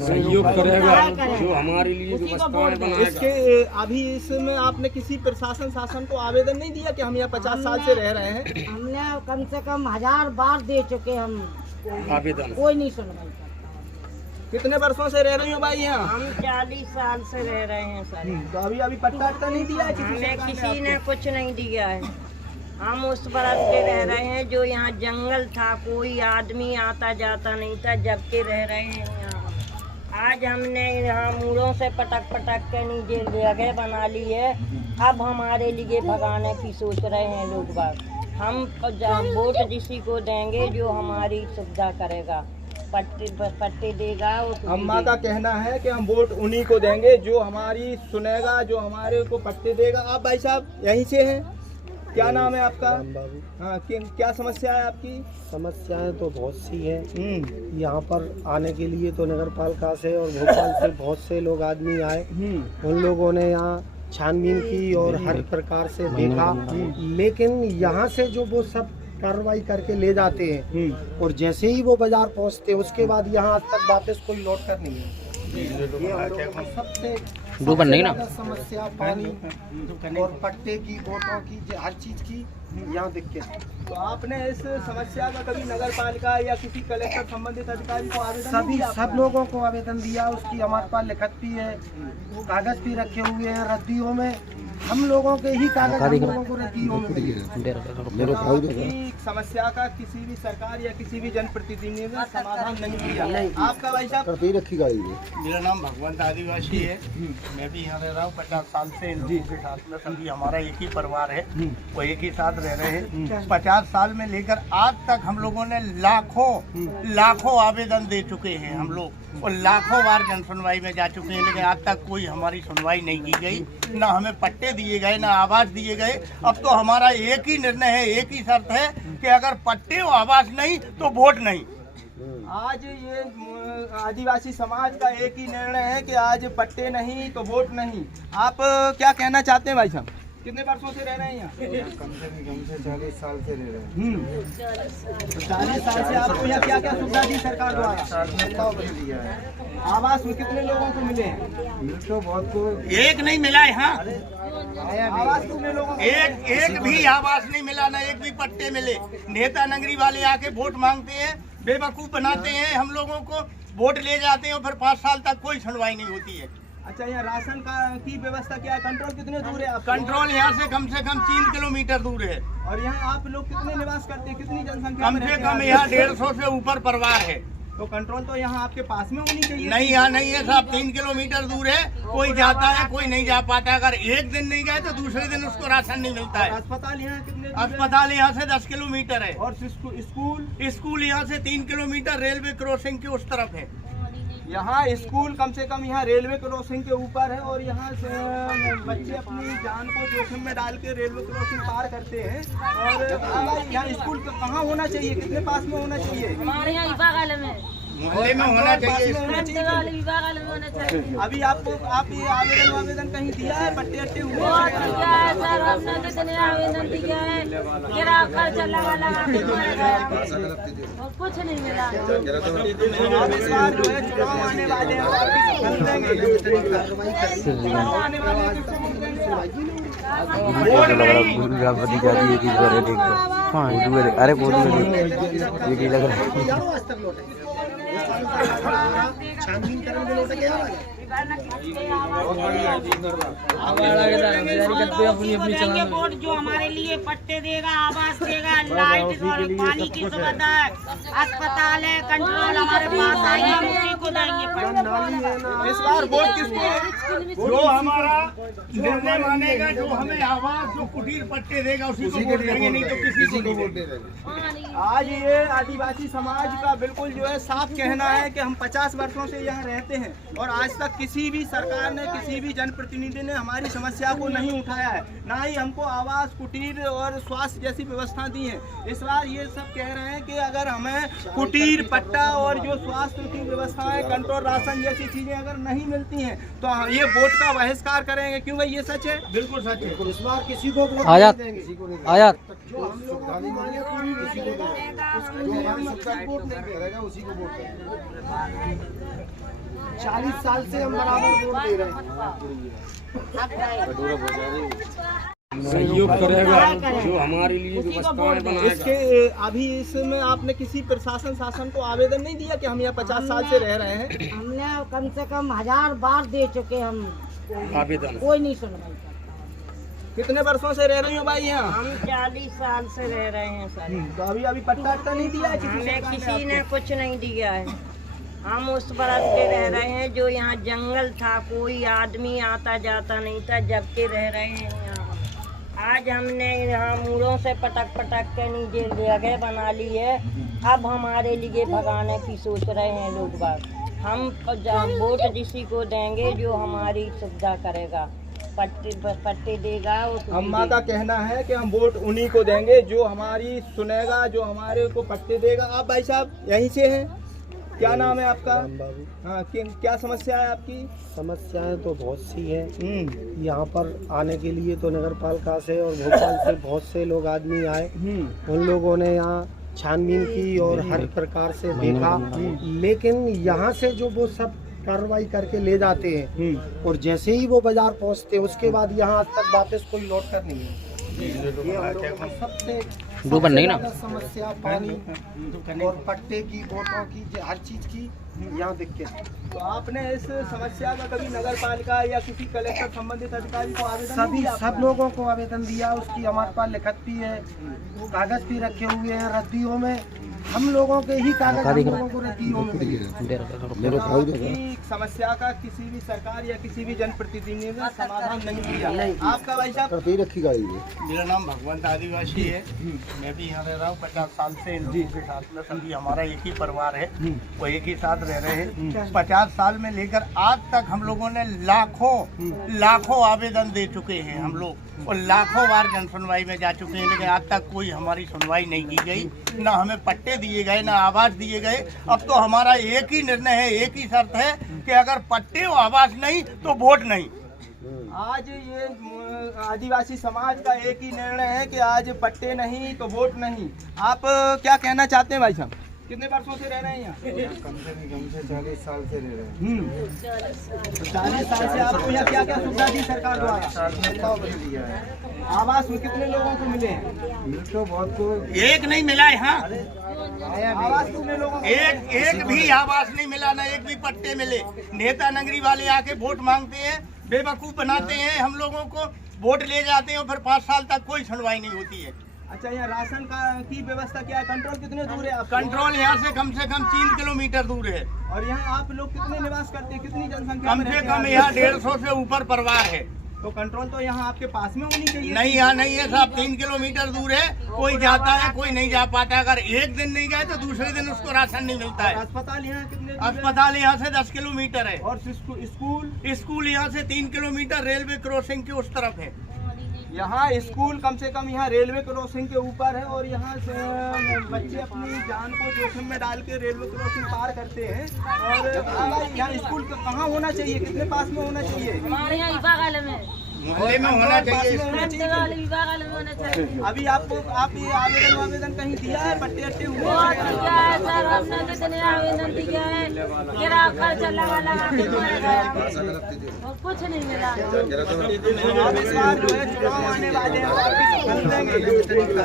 सहयोग करेगा, जो हमारे लिए व्यवस्थाएं बनाएगा। इसके अभी इसमें आपने किसी प्रशासन शासन को आवेदन नहीं दिया कि हम यहाँ 50 साल से रह रहे हैं? हमने कम से कम 1000 बार दे चुके हम आवेदन कोई नहीं सुनवाई। कितने वर्षों से रह रही हो भाई यहाँ? हम 40 साल से रह रहे हैं सर। तो अभी पट्टा अट्टा नहीं दिया है किसी ने कुछ नहीं दिया है। हम उस बरस के रह रहे हैं जो यहाँ जंगल था, कोई आदमी आता जाता नहीं था, जब के रह रहे हैं यहाँ। आज हमने यहाँ मूलों से पटक पटक के नीचे जगह बना ली है। अब हमारे लिए भगाने की सोच रहे हैं लोग बाग। हम वोट किसी को देंगे जो हमारी सुविधा करेगा, पट्टे देगा। अम्मा का कहना है कि हम वोट उन्हीं को देंगे जो हमारी सुनेगा, जो हमारे को पट्टे देगा। आप भाई साहब यहीं से हैं? क्या नाम है आपका? हाँ, क्या समस्या है आपकी? समस्याएं तो बहुत सी हैं। यहाँ पर आने के लिए तो नगर पालिका से और भोपाल से बहुत से लोग आदमी आए। उन लोगों ने यहाँ छानबीन की और हर प्रकार से देखा, लेकिन यहाँ से जो वो सब कार्रवाई करके ले जाते हैं और जैसे ही वो बाजार पहुँचते हैं उसके बाद यहाँ तक वापस कोई लौट कर नहीं है। सबसे समस्या पानी और पट्टे की, वोटों की, हर चीज की यहाँ दिक्कत। तो आपने इस समस्या का कभी नगर पालिका या किसी कलेक्टर संबंधित अधिकारी को आवेदन दिया? सब लोगों को आवेदन दिया। उसकी हमारे पास लिखत भी है, कागज भी रखे हुए हैं रद्दियों में। हम लोगों के ही कागज हम लोगों को रद्दियों में समस्या का किसी भी सरकार या किसी भी जनप्रतिनिधि ने समाधान नहीं किया। आपका भाई साहब? मेरा नाम भगवंत आदिवासी है। मैं भी यहाँ रह रहा हूँ 50 साल से। इन लोगों के साथ में सभी हमारा एक ही परिवार है, वो एक ही साथ रह रहे हैं। 50 साल में लेकर आज तक हम लोगों ने लाखों आवेदन दे चुके हैं हम लोग, और लाखों बार जन सुनवाई में जा चुके हैं, लेकिन आज तक कोई हमारी सुनवाई नहीं की गई। ना हमें पट्टे दिए गए, ना आवास दिए गए। अब तो हमारा एक ही निर्णय है, एक ही शर्त है कि अगर पट्टे और आवास नहीं तो वोट नहीं। आज ये आदिवासी समाज का एक ही निर्णय है कि आज पट्टे नहीं तो वोट नहीं। आप क्या कहना चाहते हैं भाई साहब? कितने वर्षों से रह रहे हैं यहाँ? कम से 40 साल से रह रहे हैं। तो 40 साल से आपको यहाँ क्या क्या सुविधा दी सरकार द्वारा? आवास में कितने लोगों को मिले? तो बहुत को एक नहीं मिला यहाँ, आवास कितने लोगों को? एक भी आवास नहीं मिला, ना एक भी पट्टे मिले। नेता नगरी वाले आके वोट मांगते हैं, बेवकूफ बनाते हैं हम लोगों को, वोट ले जाते हैं और फिर 5 साल तक कोई सुनवाई नहीं होती है। अच्छा, यहाँ राशन की व्यवस्था क्या है? कंट्रोल कितने दूर है आप? कंट्रोल यहाँ से कम 3 किलोमीटर दूर है। और यहाँ आप लोग कितने निवास करते हैं? कितनी जनसंख्या? कम से कम यहाँ 150 से ऊपर परिवार है। तो कंट्रोल तो यहाँ आपके पास में होनी चाहिए। नहीं, यहाँ नहीं है साहब, 3 किलोमीटर दूर है। कोई जाता है, कोई नहीं जा पाता। अगर एक दिन नहीं गए तो दूसरे दिन उसको राशन नहीं मिलता है। अस्पताल यहाँ कितने? अस्पताल यहाँ से 10 किलोमीटर है। और स्कूल यहाँ से 3 किलोमीटर रेलवे क्रॉसिंग के उस तरफ है। यहाँ स्कूल कम से कम यहाँ रेलवे क्रॉसिंग के ऊपर है, और यहाँ से बच्चे अपनी जान को जोखिम में डाल के रेलवे क्रॉसिंग पार करते हैं। और यहाँ स्कूल कहाँ होना चाहिए? कितने पास में होना चाहिए? हमारे यहाँ बगल में, मोहल्ले में होना चाहिए। बगल में होना चाहिए। अभी आप ये आवेदन कहीं दिया है? पट्टे अट्टे हुए बहुत दिया है सर, हमने कितने आवेदन दिया है, किराया खर्चा लगा के मर गया और कुछ नहीं मिला। इस बार जो है चुनाव आने वाले हैं, आप किसको वोट देंगे? चुनाव आने वाले हैं, किसको वोट देंगे? अरे ये लग रहा है छानबीन करेंगे लौट के आ वोट जो हमारे लिए पट्टे देगा, आवास देगा, लाइट और पानी की सुविधा है, अस्पताल है, कंट्रोल हमारे पास आएंगे, हम उसी को देंगे। इस बार वोट किसको? जो हमारा निर्णय मानेगा, जो हमें आवास, जो कुटीर पट्टे देगा, उसी को वोट देंगे, नहीं तो किसी को वोट देंगे। आज ये आदिवासी समाज का बिल्कुल जो है साफ कहना है कि हम 50 वर्षों से यहाँ रहते हैं और आज तक किसी भी सरकार ने, किसी भी जनप्रतिनिधि ने हमारी समस्या को नहीं उठाया है, ना ही हमको आवास, कुटीर और स्वास्थ्य जैसी व्यवस्था दी है। इस बार ये सब कह रहे हैं कि अगर हमें कुटीर, पट्टा और जो स्वास्थ्य की व्यवस्थाएं, कंट्रोल, राशन जैसी चीजें अगर नहीं मिलती हैं तो ये वोट का बहिष्कार करेंगे। क्यों भाई, ये सच है? बिल्कुल सच है। इस बार किसी को वोट आजाद नहीं देंगे। आजाद जो हम लोग गाली मांगे किसी को वोट नहीं करेगा, उसी को वोट देंगे। 40 साल से हम बराबर वोट दे रहे हैं। सहयोग करेगा जो हमारे लिए व्यवस्थाएं बनाएगा। इसके अभी इसमें आपने किसी प्रशासन शासन को आवेदन नहीं दिया कि हम यहाँ 50 साल से रह रहे हैं? हमने कम से कम 1000 बार दे चुके हम, आवेदन कोई नहीं सुनवाई। कितने वर्षों से रह रही हो भाई यहाँ? हम 40 साल से रह रहे हैं सर। तो अभी पट्टा नहीं दिया है हमें सरकार किसी ने आपको? कुछ नहीं दिया है। हम उस बरस के रह रहे हैं जो यहाँ जंगल था, कोई आदमी आता जाता नहीं था, जब के रह रहे हैं यहाँ। आज हमने यहाँ मूड़ों से पटक के नीचे जगह बना ली है। अब हमारे लिए भगाने की सोच रहे हैं लोग बाग। हम वोट किसी को देंगे जो हमारी सुविधा करेगा, पट्टे देगा। अम्मा का कहना है कि हम वोट उन्हीं को देंगे जो हमारी सुनेगा, जो हमारे को पट्टे देगा। आप भाई साहब यहीं से हैं? क्या नाम है आपका? बाबू, हाँ, क्या समस्या है आपकी? समस्याएं तो बहुत सी हैं। यहाँ पर आने के लिए तो नगर पालिका से और भोपाल से बहुत से लोग आदमी आए। उन लोगों ने यहाँ छानबीन की और हर प्रकार से देखा, लेकिन यहाँ से जो वो सब कार्रवाई करके ले जाते हैं और जैसे ही वो बाजार पहुँचते हैं उसके बाद यहाँ आज तक वापस कोई लौट कर नहीं है। ये हम लोगों को सबसे ज़्यादा समस्या पानी और पट्टे की, वोटों की, हर चीज की यहाँ दिक्कत है। तो आपने इस समस्या का कभी नगर पालिका या किसी कलेक्टर संबंधित अधिकारी को आवेदन नहीं दिया? सब लोगों को आवेदन दिया। उसकी हमारे पास लिखत भी है, कागज भी रखे हुए हैं। रद्दियों में हम लोगों के ही कागज हम लोगों को रद्दियों में आपकी समस्या का किसी भी सरकार या किसी भी जनप्रतिनिधि ने समाधान नहीं किया। आपका भाई साहब? मेरा नाम भगवंत आदिवासी है। मैं भी यहाँ रह रहा हूँ 50 साल से। इन लोगों के साथ में सभी हमारा एक ही परिवार है, वो एक ही साथ रह रहे हैं। 50 साल में लेकर आज तक हम लोगों ने लाखों आवेदन दे चुके हैं हम लोग, और लाखों बार जन सुनवाई में जा चुके हैं, लेकिन आज तक कोई हमारी सुनवाई नहीं की गई। ना हमें पट्टे दिए गए, ना आवास दिए गए। अब तो हमारा एक ही निर्णय है, एक ही शर्त है कि अगर पट्टे और आवास नहीं तो वोट नहीं। आज ये आदिवासी समाज का एक ही निर्णय है कि आज पट्टे नहीं तो वोट नहीं। आप क्या कहना चाहते हैं भाई साहब? कितने वर्षों से रह रहे हैं यहाँ? कम से 40 साल से रह रहे हैं। 40 साल से आपको यहाँ क्या क्या सुविधा दी सरकार द्वारा? आवास में कितने लोगों को मिले हैं? तो बहुत को एक नहीं मिला यहाँ, आवास कितने लोगों को? एक भी आवास नहीं मिला, ना एक भी पट्टे मिले। नेता नगरी वाले आके वोट मांगते हैं, बेवकूफ बनाते हैं हम लोगों को, वोट ले जाते हैं और फिर 5 साल तक कोई सुनवाई नहीं होती है। अच्छा, यहाँ राशन का की व्यवस्था क्या है? कंट्रोल कितने दूर है? कंट्रोल यहाँ से कम 3 किलोमीटर दूर है। और यहाँ आप लोग कितने निवास करते हैं? कितनी जनसंख्या? कम से कम यहाँ 150 से ऊपर परिवार है। तो कंट्रोल तो यहाँ आपके पास में होनी चाहिए। नहीं, यहाँ नहीं है साहब, 3 किलोमीटर दूर है। कोई जाता है, कोई नहीं जा पाता। अगर एक दिन नहीं गए तो दूसरे दिन उसको राशन नहीं मिलता है। अस्पताल यहाँ कितने? अस्पताल यहाँ से 10 किलोमीटर है। और स्कूल यहाँ से 3 किलोमीटर रेलवे क्रॉसिंग के उस तरफ है। यहाँ स्कूल कम से कम यहाँ रेलवे क्रॉसिंग के ऊपर है, और यहाँ से बच्चे अपनी जान को जोखिम में डाल के रेलवे क्रॉसिंग पार करते हैं। और यहाँ स्कूल कहाँ होना चाहिए? कितने पास में होना चाहिए? हमारे यहाँ इबागल में, मोहल्ले में होना चाहिए। इबागल में होना चाहिए। अभी आप ये आवेदन कहीं दिया है? पट्टे अट्टे हुए बहुत दिया है सर, हमने कितने आवेदन दिया है, मेरा खर्च लगा के मर गया, और कुछ नहीं मिला। अब इस बार जो है चुनाव आने वाले हैं, आप किसको वोट देंगे?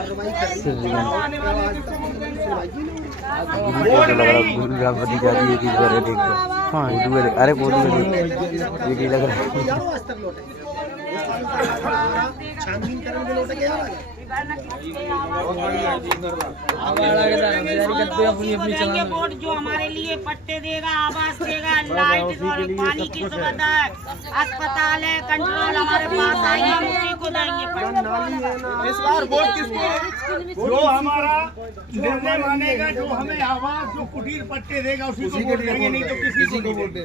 चुनाव आने वाले हैं, किसको वोट देंगे? अरे ये लग रहा है छानबीन करने लौटे क्या वोट जो हमारे लिए पट्टे देगा, आवास देगा, लाइट और पानी की सुविधा है, अस्पताल है, कंट्रोल हमारे पास आएंगे, हम उसी को देंगे पट्टे। इस बार वोट किसको? जो हमारा निर्णय मानेगा, जो हमें आवास, जो कुटीर पट्टे देगा, उसी को वोट देंगे, नहीं तो किसी को नहीं देंगे।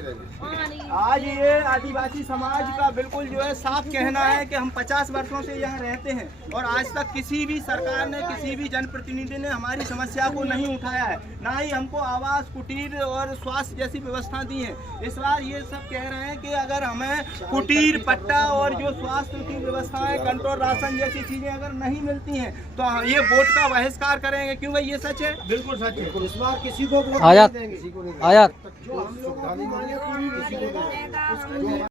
आज ये आदिवासी समाज का बिल्कुल जो है साफ कहना है कि हम 50 वर्षों से यहाँ रहते हैं, और आज तक किसी भी सरकार ने, किसी भी जनप्रतिनिधि ने हमारी समस्या को नहीं उठाया है, ना ही हमको आवास, कुटीर और स्वास्थ्य जैसी व्यवस्था दी है। इस बार ये सब कह रहे हैं कि अगर हमें कुटीर पट्टा और जो स्वास्थ्य की व्यवस्थाएं, कंट्रोल राशन जैसी चीजें अगर नहीं मिलती हैं तो ये वोट का बहिष्कार करेंगे। क्यों भाई, ये सच है? बिल्कुल सच है। इस बार किसी को वोट आजाद नहीं देंगे। आजाद जो हम लोगों की मांगे पूरी किसी को नहीं देंगे।